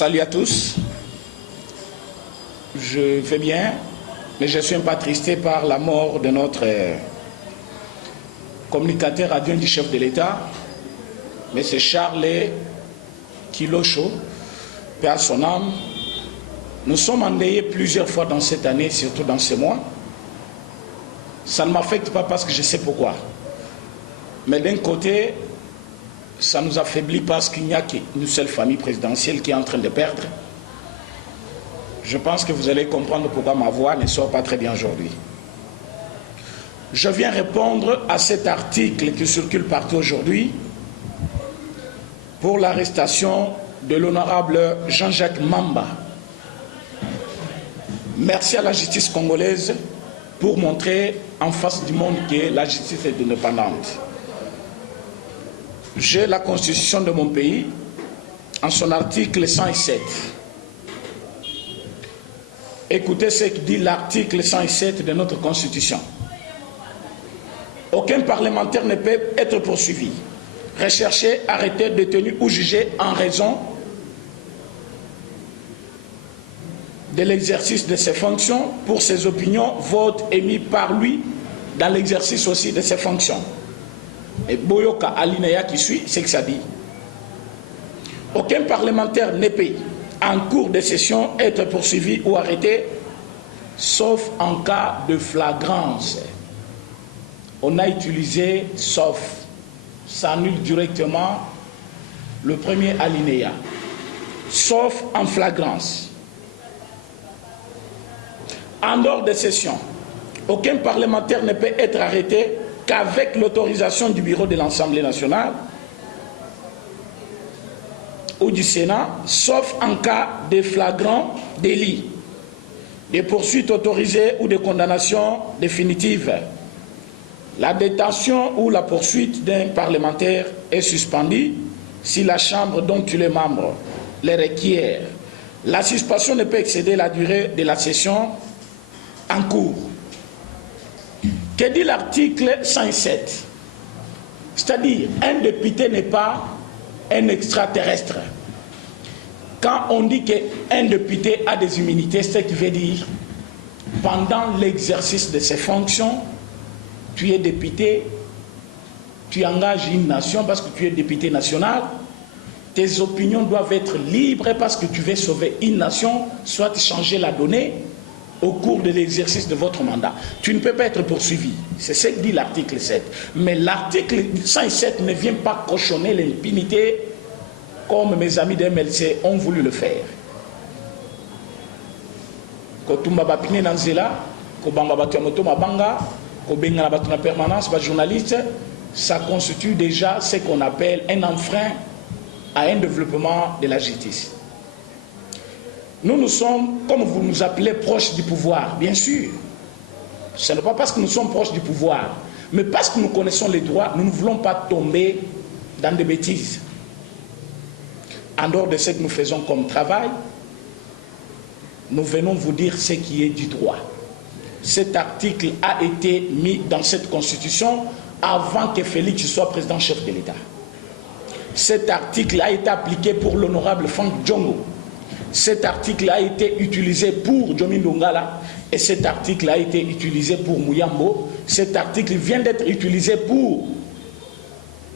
Salut à tous. Je vais bien, mais je suis un peu attristé par la mort de notre communicateur adjoint du chef de l'État, M. Charles Kilocho, paix à son âme. Nous sommes endeuillés plusieurs fois dans cette année, surtout dans ce mois. Ça ne m'affecte pas parce que je sais pourquoi. Mais d'un côté, ça nous affaiblit parce qu'il n'y a qu'une seule famille présidentielle qui est en train de perdre. Je pense que vous allez comprendre pourquoi ma voix ne sort pas très bien aujourd'hui. Je viens répondre à cet article qui circule partout aujourd'hui pour l'arrestation de l'honorable Jean-Jacques Mamba. Merci à la justice congolaise pour montrer en face du monde que la justice est indépendante. J'ai la constitution de mon pays en son article 107. Écoutez ce que dit l'article 107 de notre constitution. Aucun parlementaire ne peut être poursuivi, recherché, arrêté, détenu ou jugé en raison de l'exercice de ses fonctions pour ses opinions, votes émis par lui dans l'exercice aussi de ses fonctions. Et Boyoka Alinéa qui suit, c'est que ça dit. Aucun parlementaire ne peut, en cours de session, être poursuivi ou arrêté, sauf en cas de flagrance. On a utilisé sauf. Ça annule directement le premier alinéa. Sauf en flagrance. En dehors de session, aucun parlementaire ne peut être arrêté qu'avec l'autorisation du bureau de l'Assemblée nationale ou du Sénat, sauf en cas de flagrant délit, de poursuites autorisées ou de condamnation définitive. La détention ou la poursuite d'un parlementaire est suspendue si la Chambre dont il est membre les requiert. La suspension ne peut excéder la durée de la session en cours. Que dit l'article 107? C'est-à-dire, un député n'est pas un extraterrestre. Quand on dit qu'un député a des immunités, c'est ce qui veut dire, pendant l'exercice de ses fonctions, tu es député, tu engages une nation parce que tu es député national, tes opinions doivent être libres parce que tu veux sauver une nation, soit changer la donnée au cours de l'exercice de votre mandat. Tu ne peux pas être poursuivi. C'est ce que dit l'article 7. Mais l'article 107 ne vient pas cochonner l'impunité comme mes amis de MLC ont voulu le faire. Kotumba bapine nanzela, kobanga batu moto mabanga, kobenga na batu na permanence, ba journaliste, ça constitue déjà ce qu'on appelle un enfreint à un développement de la justice. Nous sommes, comme vous nous appelez, proches du pouvoir, bien sûr. Ce n'est pas parce que nous sommes proches du pouvoir, mais parce que nous connaissons les droits, nous ne voulons pas tomber dans des bêtises. En dehors de ce que nous faisons comme travail, nous venons vous dire ce qui est du droit. Cet article a été mis dans cette constitution avant que Félix soit président-chef de l'État. Cet article a été appliqué pour l'honorable Franck Djongo. Cet article a été utilisé pour Jomi Ndongala et cet article a été utilisé pour Mouyambo. Cet article vient d'être utilisé pour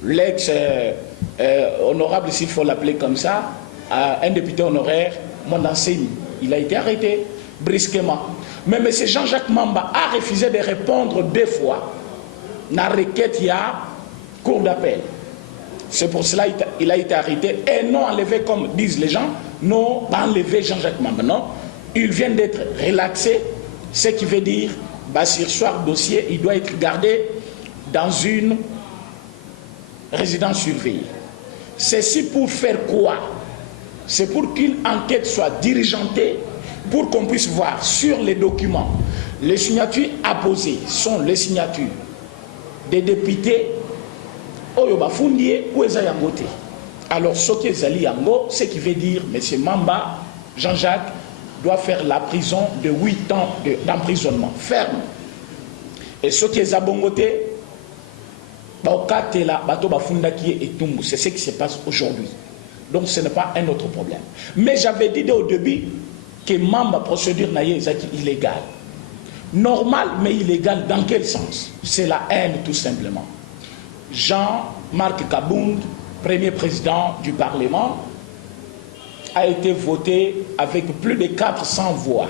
l'ex-honorable, s'il faut l'appeler comme ça, un député honoraire, Mondanseni. Il a été arrêté brusquement. Mais M. Jean-Jacques Mamba a refusé de répondre 2 fois. Dans la requête, il y a cour d'appel. C'est pour cela qu'il a été arrêté et non enlevé comme disent les gens, non enlevé Jean-Jacques Mamba. Non, il vient d'être relaxé, ce qui veut dire, sur soir dossier, il doit être gardé dans une résidence surveillée. Ceci pour faire quoi? C'est pour qu'une enquête soit diligentée, pour qu'on puisse voir sur les documents. Les signatures apposées sont les signatures des députés. Alors, ce qui est Yango, ce qui veut dire, M. Mamba, Jean-Jacques, doit faire la prison de 8 ans d'emprisonnement ferme. Et ce qui est Zabongoté, c'est ce qui se passe aujourd'hui. Donc ce n'est pas un autre problème. Mais j'avais dit dès au début que membre procédure naïe est illégale. Normal mais illégal dans quel sens? C'est la haine tout simplement. Jean-Marc Kabound, premier président du Parlement, a été voté avec plus de 400 voix.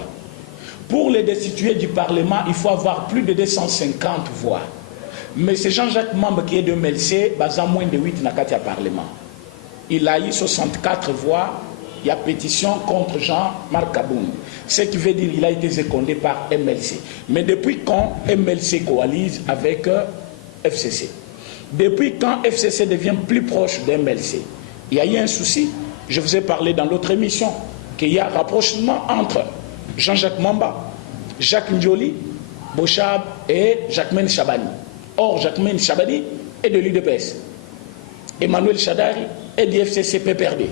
Pour les destituer du Parlement, il faut avoir plus de 250 voix. Mais c'est Jean-Jacques Mamba qui est de MLC, basant moins de 8 dans le Parlement. Il a eu 64 voix, il y a pétition contre Jean-Marc Kabound. Ce qui veut dire qu'il a été secondé par MLC. Mais depuis quand MLC coalise avec FCC? Depuis quand FCC devient plus proche d'MLC? Il y a eu un souci. Je vous ai parlé dans l'autre émission qu'il y a un rapprochement entre Jean-Jacques Mamba, Jacques Ndioli, Bochab et Jacquemaine Chabani. Or, Jacquemaine Chabani est de l'UDPS. Emmanuel Chadari est du FCC PPRD.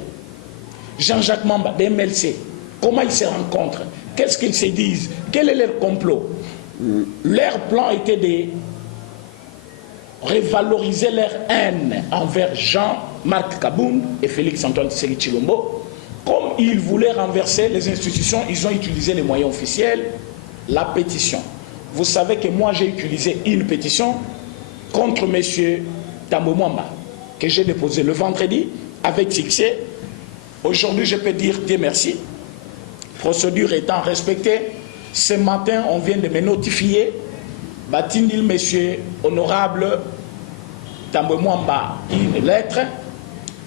Jean-Jacques Mamba de MLC. Comment ils se rencontrent? Qu'est-ce qu'ils se disent? Quel est leur complot? Leur plan était de revaloriser leur haine envers Jean-Marc Kabound et Félix-Antoine Tshisekedi Tshilombo. Comme ils voulaient renverser les institutions, ils ont utilisé les moyens officiels, la pétition. Vous savez que moi j'ai utilisé une pétition contre M. Tambo Mwamba, que j'ai déposée le vendredi avec succès. Aujourd'hui je peux dire Dieu merci. Procédure étant respectée, ce matin on vient de me notifier Batindil monsieur honorable Tambo Mwamba une lettre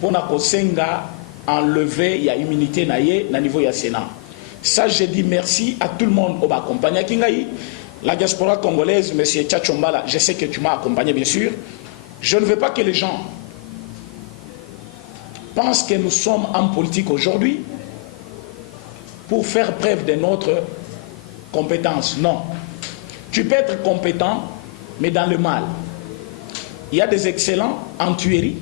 pour na kosenga enlever il y a immunité naie na niveau ya Sénat. Ça je dis merci à tout le monde au accompagné kingai. La diaspora congolaise, monsieur Tchachombala, je sais que tu m'as accompagné bien sûr. Je ne veux pas que les gens pensent que nous sommes en politique aujourd'hui pour faire preuve de notre compétence. Non. Tu peux être compétent, mais dans le mal. Il y a des excellents en tuerie,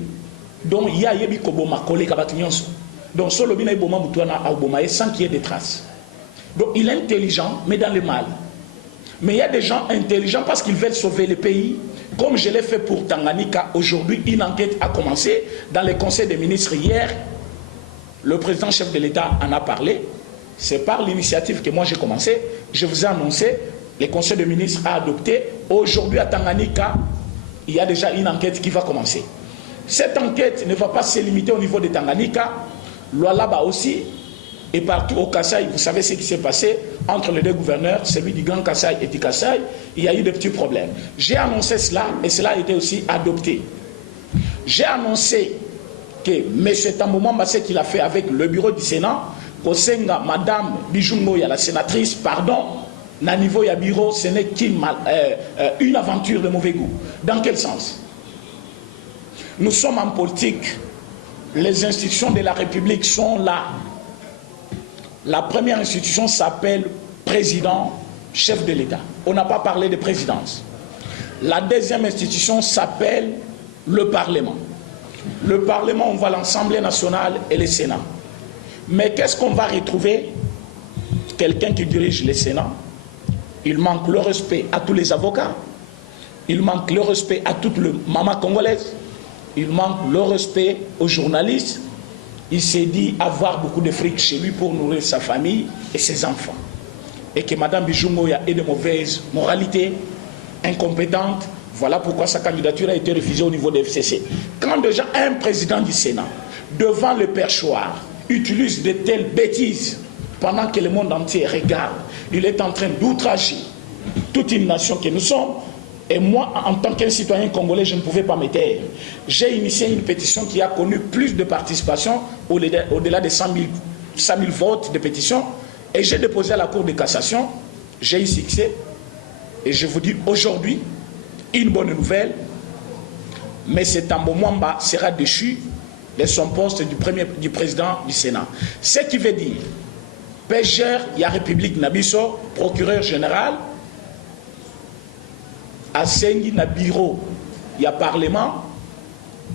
dont il y a Yebi Koboma, Kole Kabakinyonso. Donc, solo bina iboma mutuana auboma sans qu'il y ait des traces. Donc, il est intelligent, mais dans le mal. Mais il y a des gens intelligents parce qu'ils veulent sauver le pays. Comme je l'ai fait pour Tanganyika, aujourd'hui, une enquête a commencé dans le Conseil des ministres hier. Le président chef de l'État en a parlé. C'est par l'initiative que moi j'ai commencé. Je vous ai annoncé, le Conseil des ministres a adopté. Aujourd'hui à Tanganyika, il y a déjà une enquête qui va commencer. Cette enquête ne va pas se limiter au niveau de Tanganyika. Lualaba aussi, et partout au Kasaï, vous savez ce qui s'est passé entre les deux gouverneurs, celui du Grand Kasaï et du Kasaï, il y a eu des petits problèmes. J'ai annoncé cela et cela a été aussi adopté. J'ai annoncé que M. Tambo Mwamba, ce qu'il a fait avec le bureau du Sénat, Kosenga, Madame Bijungo, la sénatrice, pardon, na niveau ya bureau, ce n'est qu'une aventure de mauvais goût. Dans quel sens? Nous sommes en politique, les institutions de la République sont là. La première institution s'appelle président, chef de l'État. On n'a pas parlé de présidence. La deuxième institution s'appelle le Parlement. Le Parlement, on voit l'Assemblée nationale et le Sénat. Mais qu'est-ce qu'on va retrouver? Quelqu'un qui dirige le Sénat. Il manque le respect à tous les avocats. Il manque le respect à toute le maman congolaise. Il manque le respect aux journalistes. Il s'est dit avoir beaucoup de fric chez lui pour nourrir sa famille et ses enfants. Et que Mme Bijungoya est de mauvaise moralité, incompétente. Voilà pourquoi sa candidature a été refusée au niveau de FCC. Quand déjà un président du Sénat, devant le perchoir, utilise de telles bêtises, pendant que le monde entier regarde, il est en train d'outrager toute une nation que nous sommes. Et moi, en tant qu'un citoyen congolais, je ne pouvais pas me taire. J'ai initié une pétition qui a connu plus de participation, au-delà de 100 000 votes de pétition. Et j'ai déposé à la Cour de cassation. J'ai eu succès. Et je vous dis aujourd'hui, une bonne nouvelle. M. Tambo Mwamba sera déchu de son poste du président du Sénat. Ce qui veut dire, PGR, il y a République Nabiso, procureur général, à Sengi na bureau, il y a Parlement,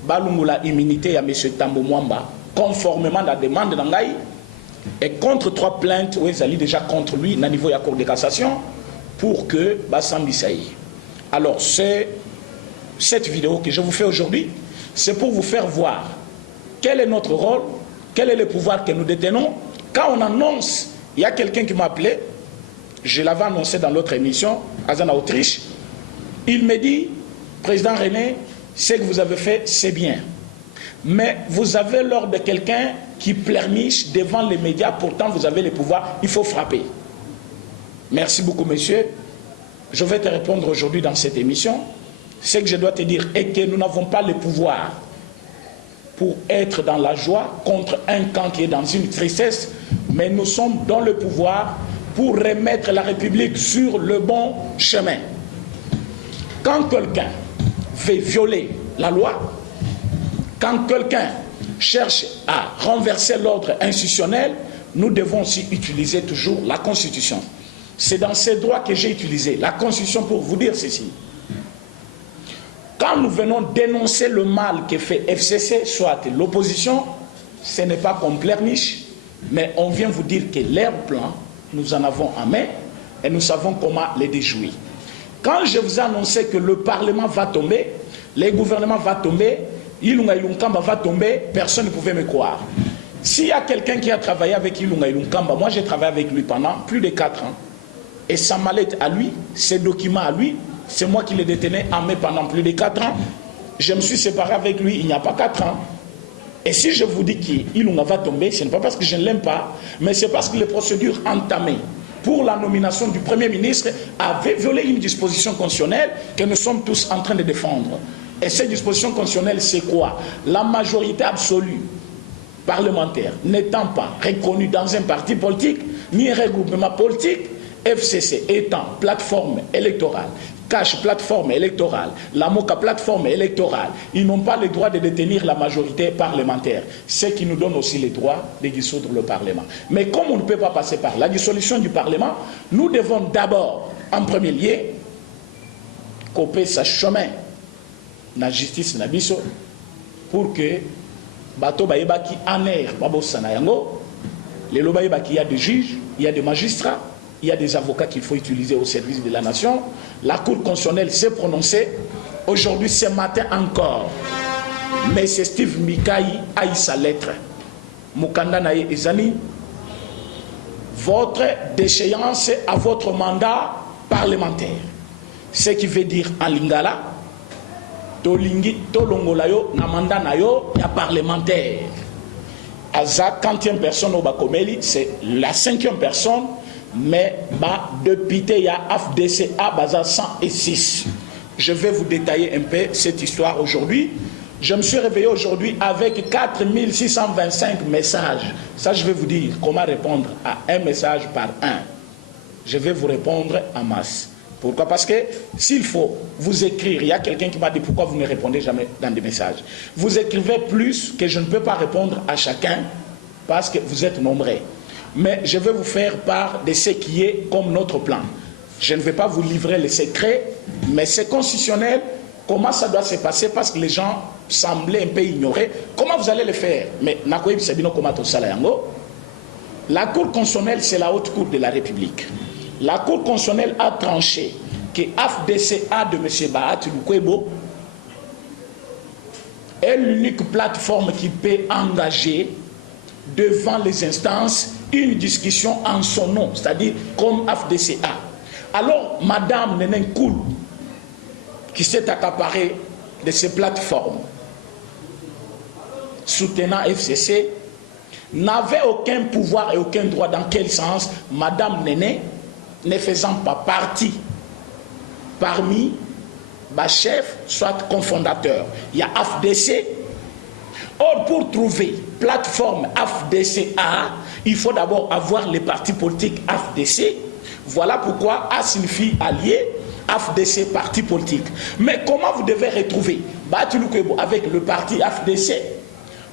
Balungula immunité à M. Tambo Mwamba, conformément à la demande d'Angaï, et contre 3 plaintes, où ils allaient déjà contre lui, au niveau de la Cour de cassation, pour que Bassam Bissaï. Alors, cette vidéo que je vous fais aujourd'hui, c'est pour vous faire voir quel est notre rôle Quel est le pouvoir que nous détenons? Quand on annonce, il y a quelqu'un qui m'a appelé, je l'avais annoncé dans l'autre émission, en Autriche, il me dit, Président René, ce que vous avez fait, c'est bien. Mais vous avez l'ordre de quelqu'un qui pleurniche devant les médias, pourtant vous avez le pouvoir, il faut frapper. Merci beaucoup, monsieur. Je vais te répondre aujourd'hui dans cette émission. Ce que je dois te dire est que nous n'avons pas le pouvoir pour être dans la joie contre un camp qui est dans une tristesse, mais nous sommes dans le pouvoir pour remettre la République sur le bon chemin. Quand quelqu'un veut violer la loi, quand quelqu'un cherche à renverser l'ordre institutionnel, nous devons aussi utiliser toujours la Constitution. C'est dans ces droits que j'ai utilisé la Constitution pour vous dire ceci. Quand nous venons dénoncer le mal que fait FCC, soit l'opposition, ce n'est pas qu'on pleurniche, mais on vient vous dire que leur plan, nous en avons en main et nous savons comment les déjouer. Quand je vous ai annoncé que le Parlement va tomber, le gouvernement va tomber, Ilunga Ilunkamba va tomber, personne ne pouvait me croire. S'il y a quelqu'un qui a travaillé avec Ilunga Ilunkamba, moi j'ai travaillé avec lui pendant plus de 4 ans, et sa mallette à lui, ses documents à lui, c'est moi qui les détenais en main pendant plus de 4 ans. Je me suis séparé avec lui il n'y a pas 4 ans. Et si je vous dis qu'Ilunga va tomber, ce n'est pas parce que je ne l'aime pas, mais c'est parce que les procédures entamées pour la nomination du Premier ministre avaient violé une disposition constitutionnelle que nous sommes tous en train de défendre. Et cette disposition constitutionnelle, c'est quoi? La majorité absolue parlementaire n'étant pas reconnue dans un parti politique, ni un regroupement politique, FCC étant plateforme électorale, Cash plateforme électorale, la MOCA plateforme électorale, ils n'ont pas le droit de détenir la majorité parlementaire, ce qui nous donne aussi le droit de dissoudre le Parlement. Mais comme on ne peut pas passer par la dissolution du Parlement, nous devons d'abord, en premier lieu, couper sa chemin la justice na biso pour que bato baïba qui en air babosana yango les lobaïba qui y a des juges, il y a des magistrats, il y a des avocats qu'il faut utiliser au service de la nation. La Cour constitutionnelle s'est prononcée aujourd'hui, ce matin encore. Mais c'est Steve Mikai a eu sa lettre. Mukanda Naye Ezani, votre déchéance à votre mandat parlementaire. Ce qui veut dire en lingala, tolingi tolongolayo na mandat nayo ya parlementaire. Aza 40e personne au Bakomeli, c'est la 5e personne. Mais depuis il y a AFDCA Baza 106. Je vais vous détailler un peu cette histoire aujourd'hui. Je me suis réveillé aujourd'hui avec 4625 messages. Ça, je vais vous dire comment répondre à un message par un. Je vais vous répondre en masse. Pourquoi? Parce que s'il faut vous écrire, il y a quelqu'un qui m'a dit pourquoi vous ne répondez jamais dans des messages. Vous écrivez plus que je ne peux pas répondre à chacun parce que vous êtes nombreux. Mais je vais vous faire part de ce qui est comme notre plan. Je ne vais pas vous livrer les secrets, mais c'est constitutionnel. Comment ça doit se passer? Parce que les gens semblaient un peu ignorer. Comment vous allez le faire? Mais la Cour constitutionnelle, c'est la haute cour de la République. La Cour constitutionnelle a tranché que AFDCA de M. Bahati Lukwebo est l'unique plateforme qui peut engager devant les instances une discussion en son nom, c'est-à-dire comme AFDCA. Alors, Madame Nenen Koul, qui s'est accaparée de ces plateformes soutenant FCC, n'avait aucun pouvoir et aucun droit. Dans quel sens? Madame Néné, ne faisant pas partie parmi les chefs, soit cofondateurs. Il y a AFDC. Or, pour trouver plateforme AFDCA, il faut d'abord avoir les partis politiques AFDC. Voilà pourquoi A signifie allié, AFDC, parti politique. Mais comment vous devez retrouver Bahati Lukwebo avec le parti AFDC?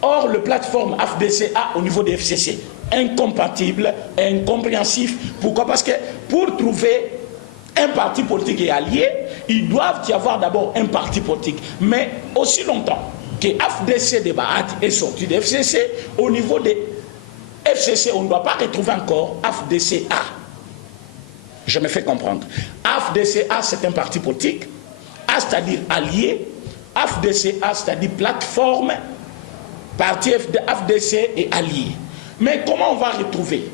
Or, le plateforme AFDCA au niveau des FCC, incompatible, incompréhensif. Pourquoi? Parce que pour trouver un parti politique et allié, ils doivent y avoir d'abord un parti politique. Mais aussi longtemps que AFDC de Bahati est sorti de FCC, au niveau des FCC, on ne doit pas retrouver encore AFDCA. Je me fais comprendre. AFDCA, c'est un parti politique. A, c'est-à-dire allié. AFDCA, c'est-à-dire plateforme parti FDC et alliés. Mais comment on va retrouver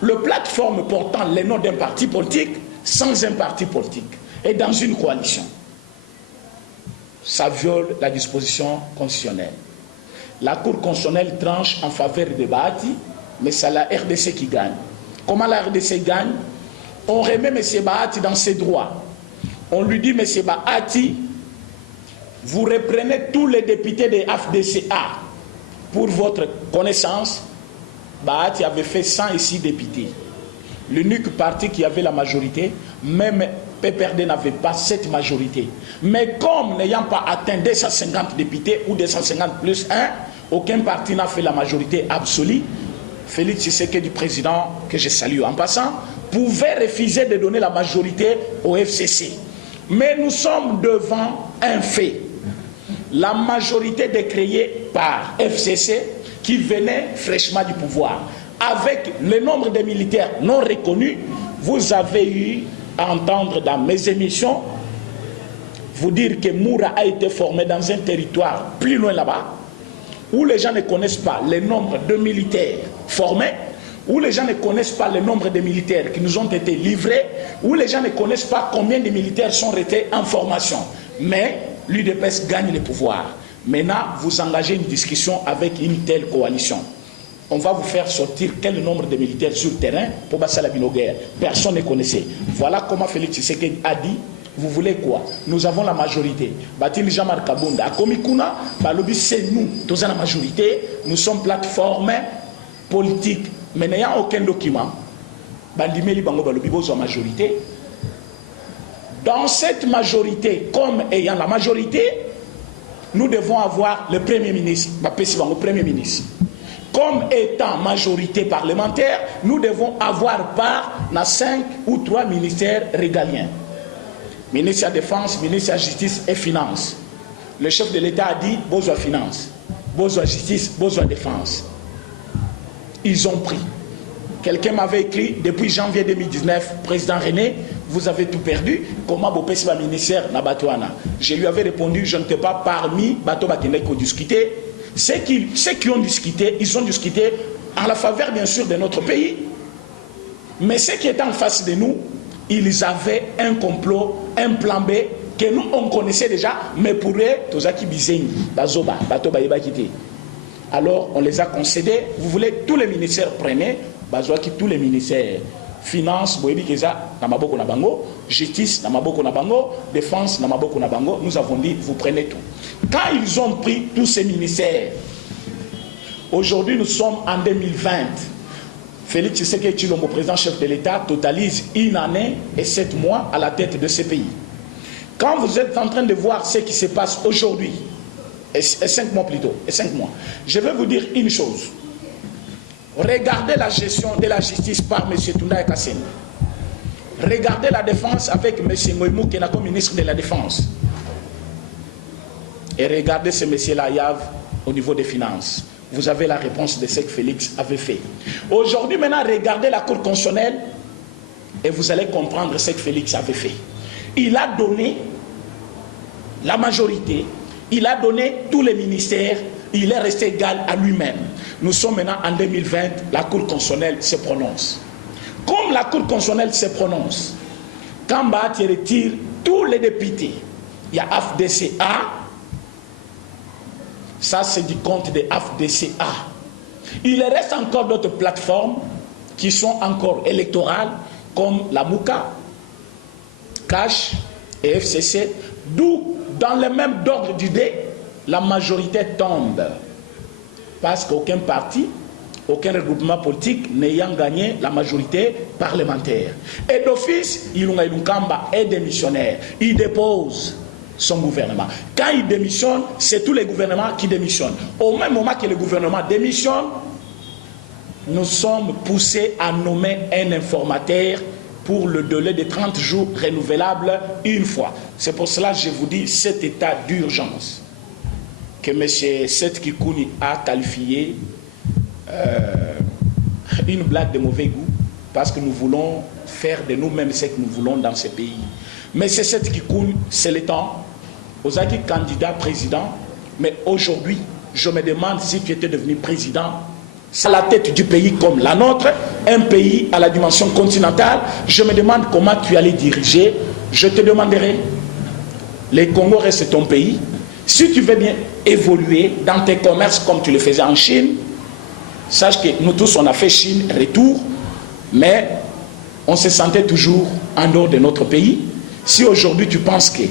le plateforme portant les noms d'un parti politique sans un parti politique et dans une coalition? Ça viole la disposition constitutionnelle. La Cour constitutionnelle tranche en faveur de Bahati, mais c'est la RDC qui gagne. Comment la RDC gagne? On remet M. Bahati dans ses droits. On lui dit, M. Bahati, vous reprenez tous les députés des FDCA. Pour votre connaissance, Bahati avait fait 106 députés. L'unique parti qui avait la majorité, même PPRD n'avait pas cette majorité. Mais comme n'ayant pas atteint 250 députés ou 250 plus 1, aucun parti n'a fait la majorité absolue. Félix Tshisekedi, du président, que je salue en passant, pouvait refuser de donner la majorité au FCC. Mais nous sommes devant un fait. La majorité décréée par FCC qui venait fraîchement du pouvoir. Avec le nombre de militaires non reconnus, vous avez eu à entendre dans mes émissions vous dire que Moura a été formé dans un territoire plus loin là-bas, où les gens ne connaissent pas le nombre de militaires formés, où les gens ne connaissent pas le nombre de militaires qui nous ont été livrés, où les gens ne connaissent pas combien de militaires sont restés en formation. Mais l'UDPS gagne le pouvoir. Maintenant, vous engagez une discussion avec une telle coalition. On va vous faire sortir quel nombre de militaires sur le terrain pour passer la guerre. Personne ne connaissait. Voilà comment Félix Tshisekedi a dit, vous voulez quoi? Nous avons la majorité. Batil Jean-Marc Kabunda, à Komikuna, Balobi, c'est nous. Tous la majorité, nous sommes plateforme politique. Mais n'ayant aucun document, Bandimeli Bango Balobi, vous avez la majorité. Dans cette majorité, comme ayant la majorité, nous devons avoir le Premier ministre. Le Premier ministre. Comme étant majorité parlementaire, nous devons avoir part dans 5 ou 3 ministères régaliens. Ministre de la Défense, ministre de la Justice et Finances. Le chef de l'État a dit, besoin de Finances, besoin de Justice, besoin de Défense. Ils ont pris. Quelqu'un m'avait écrit, depuis janvier 2019, Président René, vous avez tout perdu, comment vous payez le ministère Nabatouana? Je lui avais répondu, je ne n'étais pas parmi Bato Bakene qui ont discuté. Ceux qui ont discuté, ils ont discuté en la faveur bien sûr de notre pays. Mais ceux qui étaient en face de nous, ils avaient un complot, un plan B que nous on connaissait déjà, mais pour eux, Tozaki Bizengi, Bazoba, Bato Baïba Kité. Alors on les a concédés. Vous voulez tous les ministères prenez, Bazoaki tous les ministères. Finance, Boyebi Keza, Namaboko Nabango, Justice, Namaboko Nabango, Défense, Namaboko Nabango, nous avons dit, vous prenez tout. Quand ils ont pris tous ces ministères, aujourd'hui nous sommes en 2020, Félix Tshisekedi Tshilombo, président chef de l'État, totalise 1 année et 7 mois à la tête de ce pays. Quand vous êtes en train de voir ce qui se passe aujourd'hui, et 5 mois plutôt, et 5 mois, je vais vous dire une chose. Regardez la gestion de la justice par M. Tunda Kassem. Regardez la défense avec M. Ngoïmou qui est comme ministre de la Défense. Et regardez ce monsieur-là, Yav, au niveau des finances. Vous avez la réponse de ce que Félix avait fait. Aujourd'hui, maintenant, regardez la Cour constitutionnelle et vous allez comprendre ce que Félix avait fait. Il a donné la majorité, il a donné tous les ministères, il est resté égal à lui-même. Nous sommes maintenant en 2020, la Cour constitutionnelle se prononce. Comme la Cour constitutionnelle se prononce, quand Bahati retire tous les députés, il y a FDCA, ça c'est du compte de FDCA. Il reste encore d'autres plateformes qui sont encore électorales, comme la Mouka, Cash et FCC, d'où dans le même ordre d'idée, la majorité tombe. Parce qu'aucun parti, aucun regroupement politique n'ayant gagné la majorité parlementaire. Et d'office, Ilunga Ilunkamba est démissionnaire. Il dépose son gouvernement. Quand il démissionne, c'est tous les gouvernements qui démissionnent. Au même moment que le gouvernement démissionne, nous sommes poussés à nommer un informateur pour le délai de 30 jours renouvelable une fois. C'est pour cela que je vous dis cet état d'urgence que M. Seth Kikouni a qualifié une blague de mauvais goût parce que nous voulons faire de nous-mêmes ce que nous voulons dans ce pays. Mais c'est Seth Kikouni, c'est le temps. Aux acquis candidat président, mais aujourd'hui, je me demande si tu étais devenu président à la tête du pays comme la nôtre, un pays à la dimension continentale, je me demande comment tu allais diriger. Je te demanderai, le Congo reste ton pays. Si tu veux bien évoluer dans tes commerces comme tu le faisais en Chine, sache que nous tous on a fait Chine retour, mais on se sentait toujours en dehors de notre pays. Si aujourd'hui tu penses que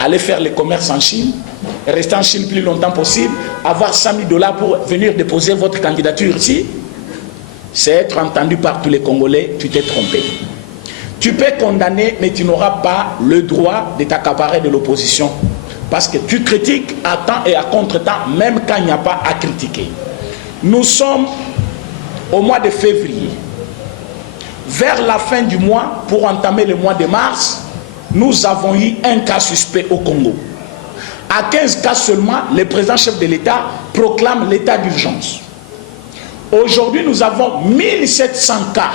aller faire les commerces en Chine, rester en Chine plus longtemps possible, avoir 100 000 $ pour venir déposer votre candidature ici, c'est être entendu par tous les Congolais, tu t'es trompé. Tu peux condamner, mais tu n'auras pas le droit de t'accaparer de l'opposition. Parce que tu critiques à temps et à contre-temps, même quand il n'y a pas à critiquer. Nous sommes au mois de février. Vers la fin du mois, pour entamer le mois de mars, nous avons eu un cas suspect au Congo. À 15 cas seulement, le président chef de l'État proclame l'état d'urgence. Aujourd'hui, nous avons 1700 cas.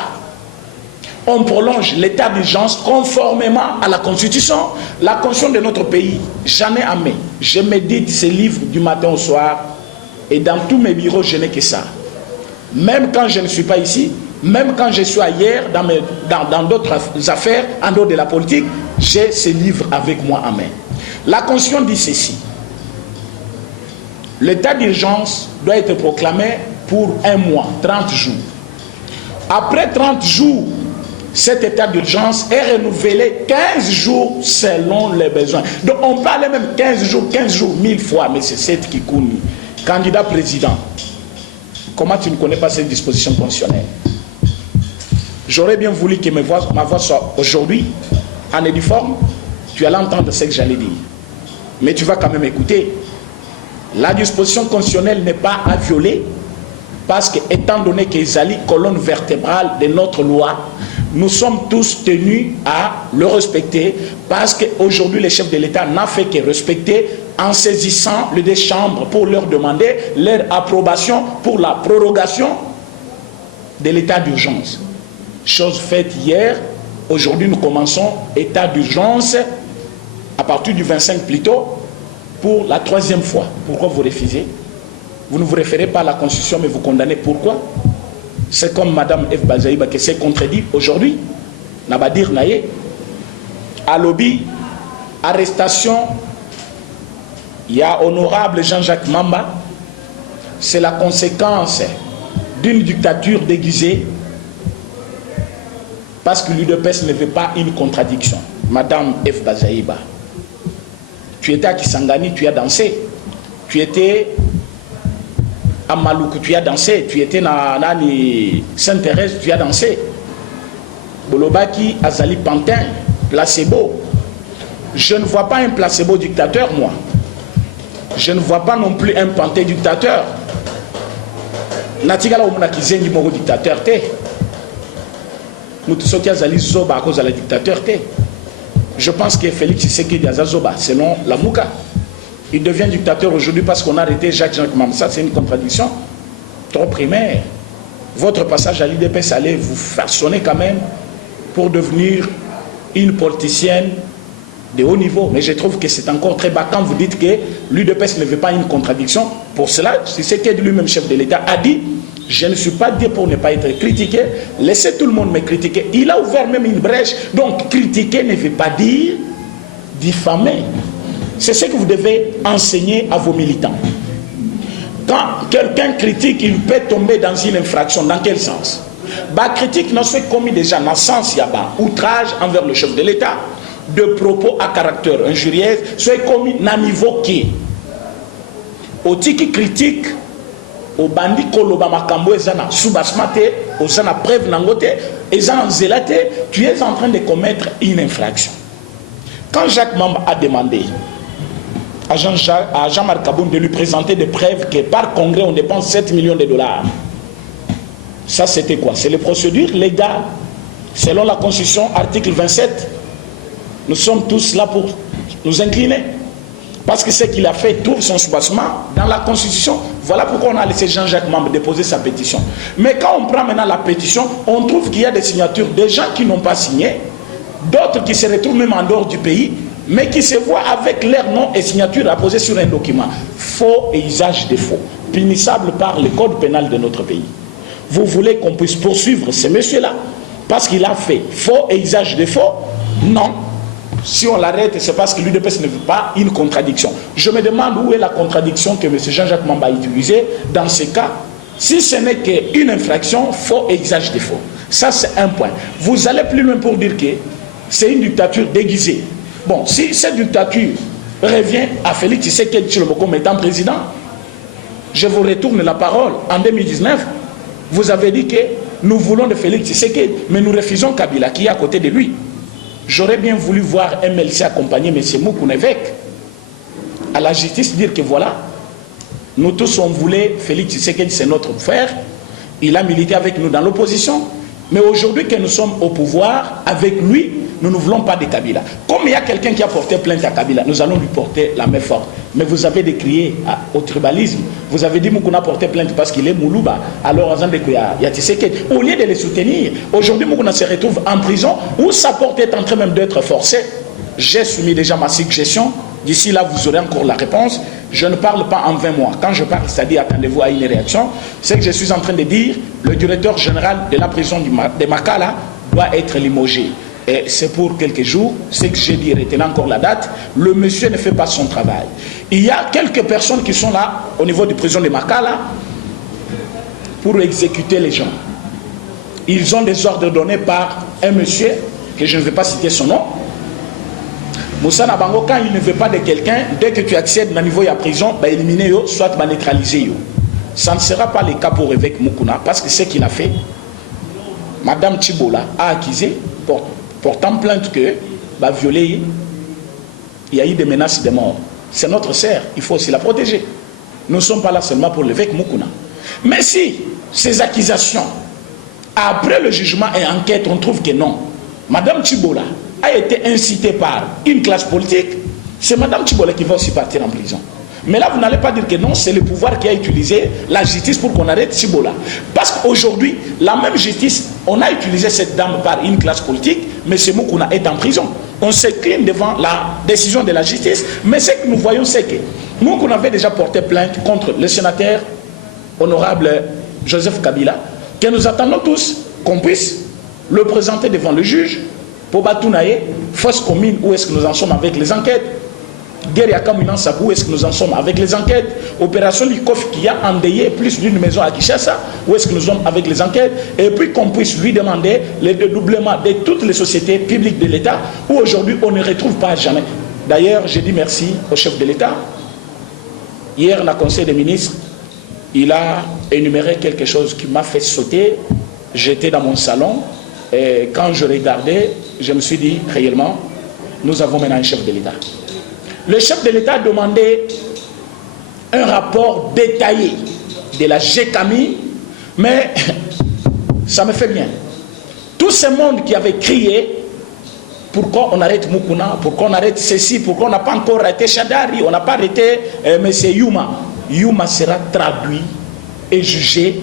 On prolonge l'état d'urgence conformément à la Constitution. La Constitution de notre pays, j'en ai amé. Je médite ces livres du matin au soir et dans tous mes bureaux, je n'ai que ça. Même quand je ne suis pas ici, même quand je suis ailleurs, dans d'autres affaires, en dehors de la politique, j'ai ces livres avec moi en main. La Constitution dit ceci. L'état d'urgence doit être proclamé pour un mois, 30 jours. Après 30 jours, cet état d'urgence est renouvelé 15 jours selon les besoins. Donc on parlait même 15 jours, 1000 fois, mais c'est cette Kikouni, candidat président. Comment tu ne connais pas cette disposition constitutionnelle? J'aurais bien voulu que ma voix soit aujourd'hui en uniforme. Tu allais entendre ce que j'allais dire. Mais tu vas quand même écouter. La disposition constitutionnelle n'est pas à violer parce que, étant donné qu'ils allient colonne vertébrale de notre loi, nous sommes tous tenus à le respecter parce qu'aujourd'hui, le chef de l'État n'a fait que respecter en saisissant les deux chambres pour leur demander leur approbation pour la prorogation de l'état d'urgence. Chose faite hier, aujourd'hui nous commençons état d'urgence à partir du 25 plutôt pour la 3e fois. Pourquoi vous refusez? Vous ne vous référez pas à la Constitution mais vous condamnez. Pourquoi? C'est comme Mme F. Bazaïba qui s'est contredit aujourd'hui. Nabadir Naye, à lobby, arrestation, il y a honorable Jean-Jacques Mamba. C'est la conséquence d'une dictature déguisée parce que l'UDPS ne veut pas une contradiction. Madame F. Bazaïba, tu étais à Kisangani, tu as dansé. Tu étais à Maluku, tu as dansé. Tu étais à Sainte-Thérèse, tu as dansé. Bolobaki, Azali Pantin, placebo. Je ne vois pas un placebo dictateur, moi. Je ne vois pas non plus un pantin dictateur. Natigala Omunakizengi Moro dictateur te. Mutusoti Azali Zoba à cause de la dictateur te. Je pense que Félix Tshisekedi Azazoba, selon la Mouka, il devient dictateur aujourd'hui parce qu'on a arrêté Jacques Mamsa. C'est une contradiction trop primaire. Votre passage à l'IDPS allait vous façonner quand même pour devenir une politicienne de haut niveau. Mais je trouve que c'est encore très bas quand vous dites que l'UDPS ne veut pas une contradiction. Pour cela, c'est ce que lui-même chef de l'État a dit. Je ne suis pas dit pour ne pas être critiqué. Laissez tout le monde me critiquer. Il a ouvert même une brèche. Donc, critiquer ne veut pas dire diffamer. C'est ce que vous devez enseigner à vos militants. Quand quelqu'un critique, il peut tomber dans une infraction. Dans quel sens? Bah, critique n'a soit commis déjà dans le sens, il y a outrage envers le chef de l'État, de propos à caractère injurieux, soit commis à niveau qui au tiki critique au bandi koloba makambo ezana subasmate ozana preuve nangote ezana zelate, tu es en train de commettre une infraction. Quand Jacques Mamba a demandé à Jean-Marc Kaboun de lui présenter des preuves que par congrès on dépense 7 millions de dollars, ça c'était quoi? C'est les procédures légales selon la Constitution, article 27. Nous sommes tous là pour nous incliner. Parce que ce qu'il a fait trouve son soubassement dans la Constitution. Voilà pourquoi on a laissé Jean-Jacques Mamba déposer sa pétition. Mais quand on prend maintenant la pétition, on trouve qu'il y a des signatures, des gens qui n'ont pas signé, d'autres qui se retrouvent même en dehors du pays. mais qui se voient avec leur nom et signature apposés sur un document. Faux et usage de faux, punissable par le code pénal de notre pays. Vous voulez qu'on puisse poursuivre ce monsieur-là parce qu'il a fait faux et usage de faux? Non. Si on l'arrête, c'est parce que l'UDPS ne veut pas une contradiction. Je me demande où est la contradiction que M. Jean-Jacques Mamba a utilisée dans ce cas, si ce n'est qu'une infraction, faux et usage de faux. Ça, c'est un point. Vous allez plus loin pour dire que c'est une dictature déguisée. Bon, si cette dictature revient à Félix Tshisekedi Tshilombo comme étant président, je vous retourne la parole. En 2019, vous avez dit que nous voulons de Félix Tshisekedi, mais nous refusons Kabila qui est à côté de lui. J'aurais bien voulu voir MLC accompagner M. Moukouna Évêque à la justice, dire que voilà, nous tous on voulait Félix Tshisekedi, c'est notre frère, il a milité avec nous dans l'opposition, mais aujourd'hui que nous sommes au pouvoir, avec lui, nous ne voulons pas de Kabila. Comme il y a quelqu'un qui a porté plainte à Kabila, nous allons lui porter la main forte. Mais vous avez décrié au tribalisme, vous avez dit Moukouna a porté plainte parce qu'il est Moulouba, alors il y a Tshisekedi. Au lieu de les soutenir, aujourd'hui Moukouna se retrouve en prison, où sa porte est en train même d'être forcée. J'ai soumis déjà ma suggestion, d'ici là vous aurez encore la réponse. Je ne parle pas en 20 mois. Quand je parle, c'est-à-dire attendez-vous à une réaction, c'est que je suis en train de dire, le directeur général de la prison de Makala doit être limogé. Et c'est pour quelques jours, c'est que j'ai dit, retenez encore la date, le monsieur ne fait pas son travail. Il y a quelques personnes qui sont là, au niveau du prison de Makala, pour exécuter les gens. Ils ont des ordres donnés par un monsieur, que je ne vais pas citer son nom. Moussa Nabango, quand il ne veut pas de quelqu'un, dès que tu accèdes au niveau de la prison, bah, éliminer yo, soit bah, neutraliser yo. Ça ne sera pas le cas pour l'évêque Moukouna, parce que ce qu'il a fait, Madame Chibola a accusé, portant plainte que, bah, violé, il y a eu des menaces de mort. C'est notre sœur, il faut aussi la protéger. Nous ne sommes pas là seulement pour l'évêque Moukouna. Mais si ces accusations, après le jugement et enquête, on trouve que non, Madame Chibola a été incitée par une classe politique, c'est Madame Chibola qui va aussi partir en prison. Mais là, vous n'allez pas dire que non, c'est le pouvoir qui a utilisé la justice pour qu'on arrête Chibola. Parce qu'aujourd'hui, la même justice, on a utilisé cette dame par une classe politique, mais c'est Moukouna est en prison. On s'incline devant la décision de la justice, mais ce que nous voyons, c'est que Moukouna avait déjà porté plainte contre le sénateur honorable Joseph Kabila, que nous attendons tous qu'on puisse le présenter devant le juge pour Batounaye, fausse commune, où est-ce que nous en sommes avec les enquêtes? Guerre à Kamounan Sabou, où est-ce que nous en sommes avec les enquêtes? Opération Likof qui a endeuillé plus d'une maison à Kinshasa, où est-ce que nous sommes avec les enquêtes? Et puis qu'on puisse lui demander le dédoublement de toutes les sociétés publiques de l'État, où aujourd'hui on ne retrouve pas jamais. D'ailleurs, j'ai dit merci au chef de l'État. Hier, dans le Conseil des ministres, il a énuméré quelque chose qui m'a fait sauter. J'étais dans mon salon, et quand je regardais, je me suis dit, réellement, nous avons maintenant un chef de l'État. Le chef de l'État a demandé un rapport détaillé de la GECAMI, mais ça me fait bien. Tout ce monde qui avait crié, pourquoi on arrête Moukouna, pourquoi on arrête ceci, pourquoi on n'a pas encore arrêté Chadari, on n'a pas arrêté M. Youma. Youma sera traduit et jugé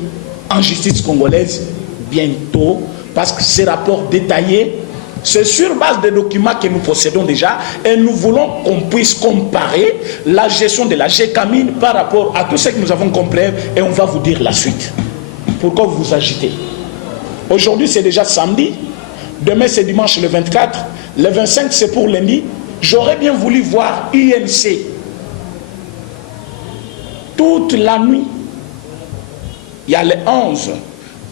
en justice congolaise bientôt, parce que ces rapports détaillés, c'est sur base des documents que nous possédons déjà, et nous voulons qu'on puisse comparer la gestion de la GECAMI par rapport à tout ce que nous avons compris, et on va vous dire la suite. Pourquoi vous vous agitez? Aujourd'hui c'est déjà samedi, demain c'est dimanche le 24, le 25 c'est pour lundi. J'aurais bien voulu voir UNC toute la nuit. Il y a le 11,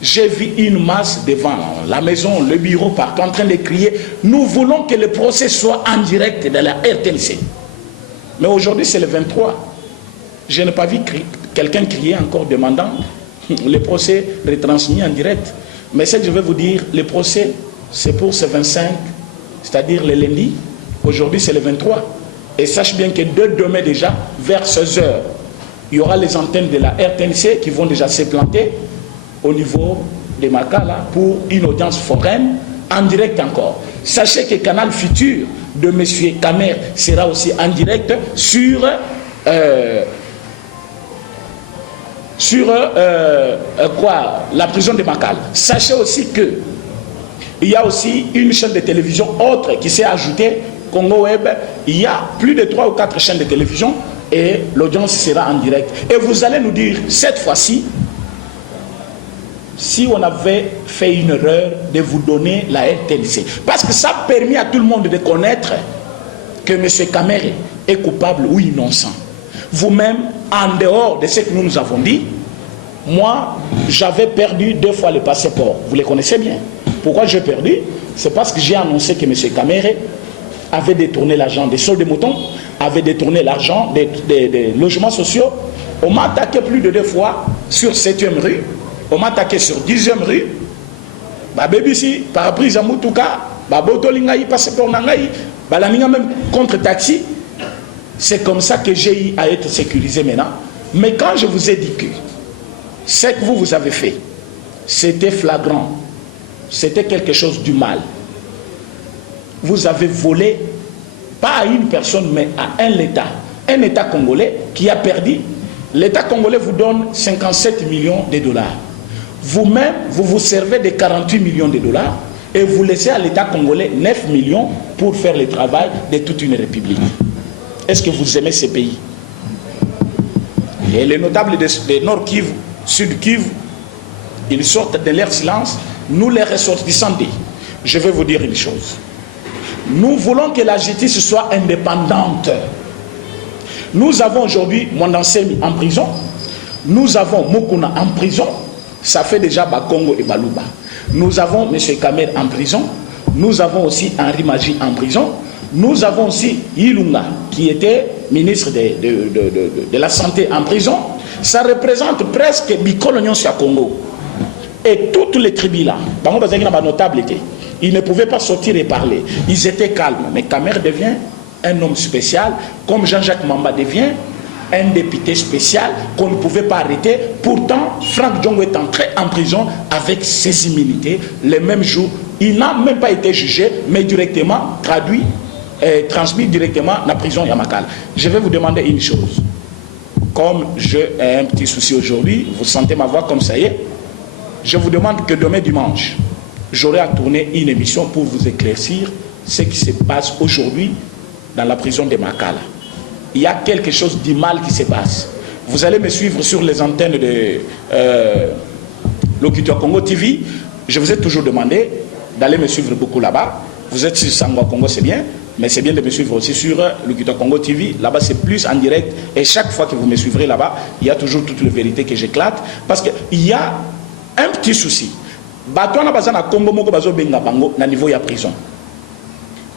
j'ai vu une masse devant la maison, le bureau, partout en train de crier, nous voulons que le procès soit en direct de la RTNC. Mais aujourd'hui c'est le 23. Je n'ai pas vu quelqu'un crier encore demandant le procès retransmis en direct. Mais ce que je vais vous dire, le procès c'est pour ce 25, c'est-à-dire le lundi. Aujourd'hui c'est le 23. Et sache bien que dès demain déjà, vers 16 h, il y aura les antennes de la RTNC qui vont déjà se planter au niveau de Makala pour une audience foraine en direct encore. Sachez que Canal Futur de M. Kamer sera aussi en direct sur la prison de Makala. Sachez aussi que il y a aussi une chaîne de télévision autre qui s'est ajoutée Congo Web, il y a plus de 3 ou 4 chaînes de télévision et l'audience sera en direct. Et vous allez nous dire, cette fois-ci, si on avait fait une erreur de vous donner la RTNC. Parce que ça a permis à tout le monde de connaître que M. Kamere est coupable ou innocent. Vous-même, en dehors de ce que nous avons dit, moi, j'avais perdu 2 fois le passeport. Vous les connaissez bien. Pourquoi j'ai perdu? C'est parce que j'ai annoncé que M. Kamere avait détourné l'argent des soldes de moutons, avait détourné l'argent des logements sociaux. On m'a attaqué plus de 2 fois sur 7e rue. On m'a attaqué sur 10e rue. BBC, par prise à Moutouka, Babotolingaï, passeport Nangaï, Balaminga même contre taxi. C'est comme ça que j'ai eu à être sécurisé maintenant. Mais quand je vous ai dit que ce que vous avez fait, c'était flagrant, c'était quelque chose du mal. Vous avez volé, pas à une personne, mais à un État congolais qui a perdu. L'État congolais vous donne 57 millions de dollars. Vous-même, vous vous servez de 48 millions de dollars et vous laissez à l'État congolais 9 millions pour faire le travail de toute une république. Est-ce que vous aimez ces pays? Et les notables de Nord Kivu, Sud Kivu, ils sortent de leur silence. Nous, les ressortissants, je vais vous dire une chose. Nous voulons que la justice soit indépendante. Nous avons aujourd'hui Mondansemi en prison. Nous avons Mokuna en prison. Ça fait déjà Bakongo et Baluba. Nous avons M. Kamer en prison. Nous avons aussi Henri Maji en prison. Nous avons aussi Ilunga, qui était ministre de la Santé en prison. Ça représente presque Bikolonion sur Congo. Et toutes les tribus là, ils ne pouvaient pas sortir et parler. Ils étaient calmes. Mais Kamer devient un homme spécial, comme Jean-Jacques Mamba devient un député spécial qu'on ne pouvait pas arrêter. Pourtant, Franck Diongo est entré en prison avec ses immunités le même jour. Il n'a même pas été jugé, mais directement transmis directement dans la prison Yamakala. Je vais vous demander une chose. Comme j'ai un petit souci aujourd'hui, vous sentez ma voix comme ça y est, je vous demande que demain dimanche, j'aurai à tourner une émission pour vous éclaircir ce qui se passe aujourd'hui dans la prison de Makala. Il y a quelque chose de mal qui se passe. Vous allez me suivre sur les antennes de Locuteur Congo TV. Je vous ai toujours demandé d'aller me suivre beaucoup là-bas. Vous êtes sur Sangwa Congo, c'est bien, mais c'est bien de me suivre aussi sur Locuteur Congo TV. Là-bas, c'est plus en direct. Et chaque fois que vous me suivrez là-bas, il y a toujours toutes les vérités que j'éclate. Parce qu'il y a un petit souci. Batouana Bazana Congo Moko Bazo Benga Bango, na niveau ya prison.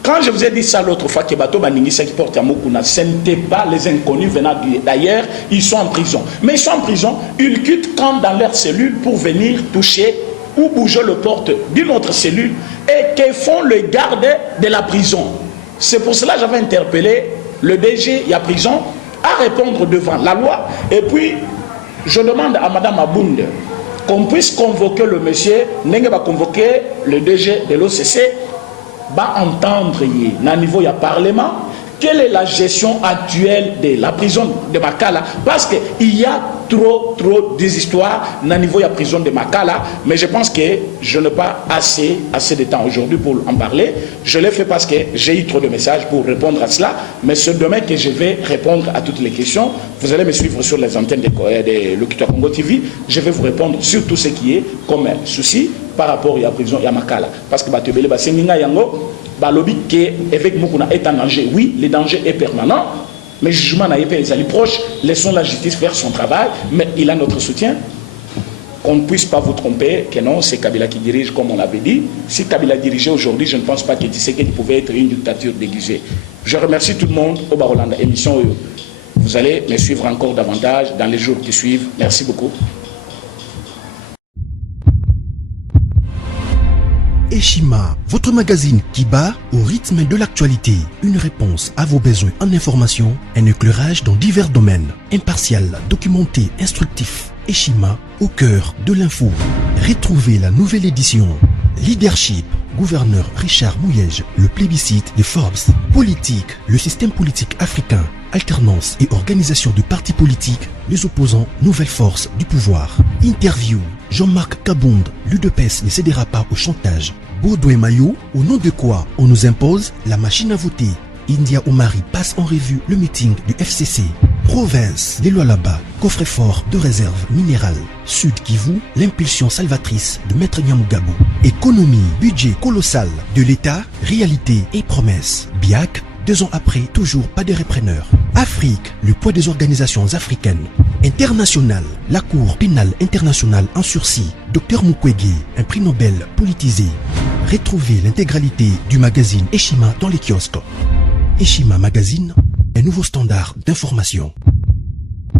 Quand je vous ai dit ça l'autre fois, que Bato Baningisa qui porte à Mokuna, ce n'était pas les inconnus venant d'ailleurs, ils sont en prison. Mais ils sont en prison, ils quittent quand dans leur cellule pour venir toucher ou bouger le porte d'une autre cellule et que font les gardes de la prison. C'est pour cela que j'avais interpellé le DG, il y a prison, à répondre devant la loi. Et puis, je demande à Madame Abunde qu'on puisse convoquer le monsieur, n'est-ce pas convoquer le DG de l'OCC, va entendre na niveau ya parlement quelle est la gestion actuelle de la prison de Makala, parce qu'il y a trop des histoires na niveau ya prison de Makala, mais je pense que je n'ai pas assez de temps aujourd'hui pour en parler. Je l'ai fait parce que j'ai eu trop de messages pour répondre à cela, mais c'est demain que je vais répondre à toutes les questions. Vous allez me suivre sur les antennes de Locuteur Congo TV. Je vais vous répondre sur tout ce qui est comme souci par rapport à la prison ya Makala, parce que Batebele Baseminga Yango balobi que avec Mokuna est en danger. Oui, le danger est permanent, mais le jugement n'a pas les alliés proches. Laissons la justice faire son travail, mais il a notre soutien. Qu'on ne puisse pas vous tromper, que non, c'est Kabila qui dirige, comme on l'avait dit. Si Kabila dirigeait aujourd'hui, je ne pense pas qu'il pouvait être une dictature déguisée. Je remercie tout le monde au Barolanda émission. Vous allez me suivre encore davantage dans les jours qui suivent. Merci beaucoup. Eshima, votre magazine qui bat au rythme de l'actualité. Une réponse à vos besoins en information, un éclairage dans divers domaines. Impartial, documenté, instructif. Eshima, au cœur de l'info. Retrouvez la nouvelle édition. Leadership, gouverneur Richard Mouyej, le plébiscite de Forbes. Politique, le système politique africain. Alternance et organisation de partis politiques, les opposants, nouvelle force du pouvoir. Interview, Jean-Marc Kabonde, l'UDPS ne cédera pas au chantage. Baudouin Maillot, au nom de quoi on nous impose la machine à voter. India Omari passe en revue le meeting du FCC. Province, les Lualaba, coffre-fort de réserve minérale. Sud Kivu, l'impulsion salvatrice de Maître Nyamugabo. Économie, budget colossal de l'État, réalité et promesses. Biak, 2 ans après, toujours pas de repreneur. Afrique, le poids des organisations africaines. International, la Cour pénale internationale en sursis. Dr Mukwege, un prix Nobel politisé. Retrouvez l'intégralité du magazine Eshima dans les kiosques. Eshima Magazine, un nouveau standard d'information.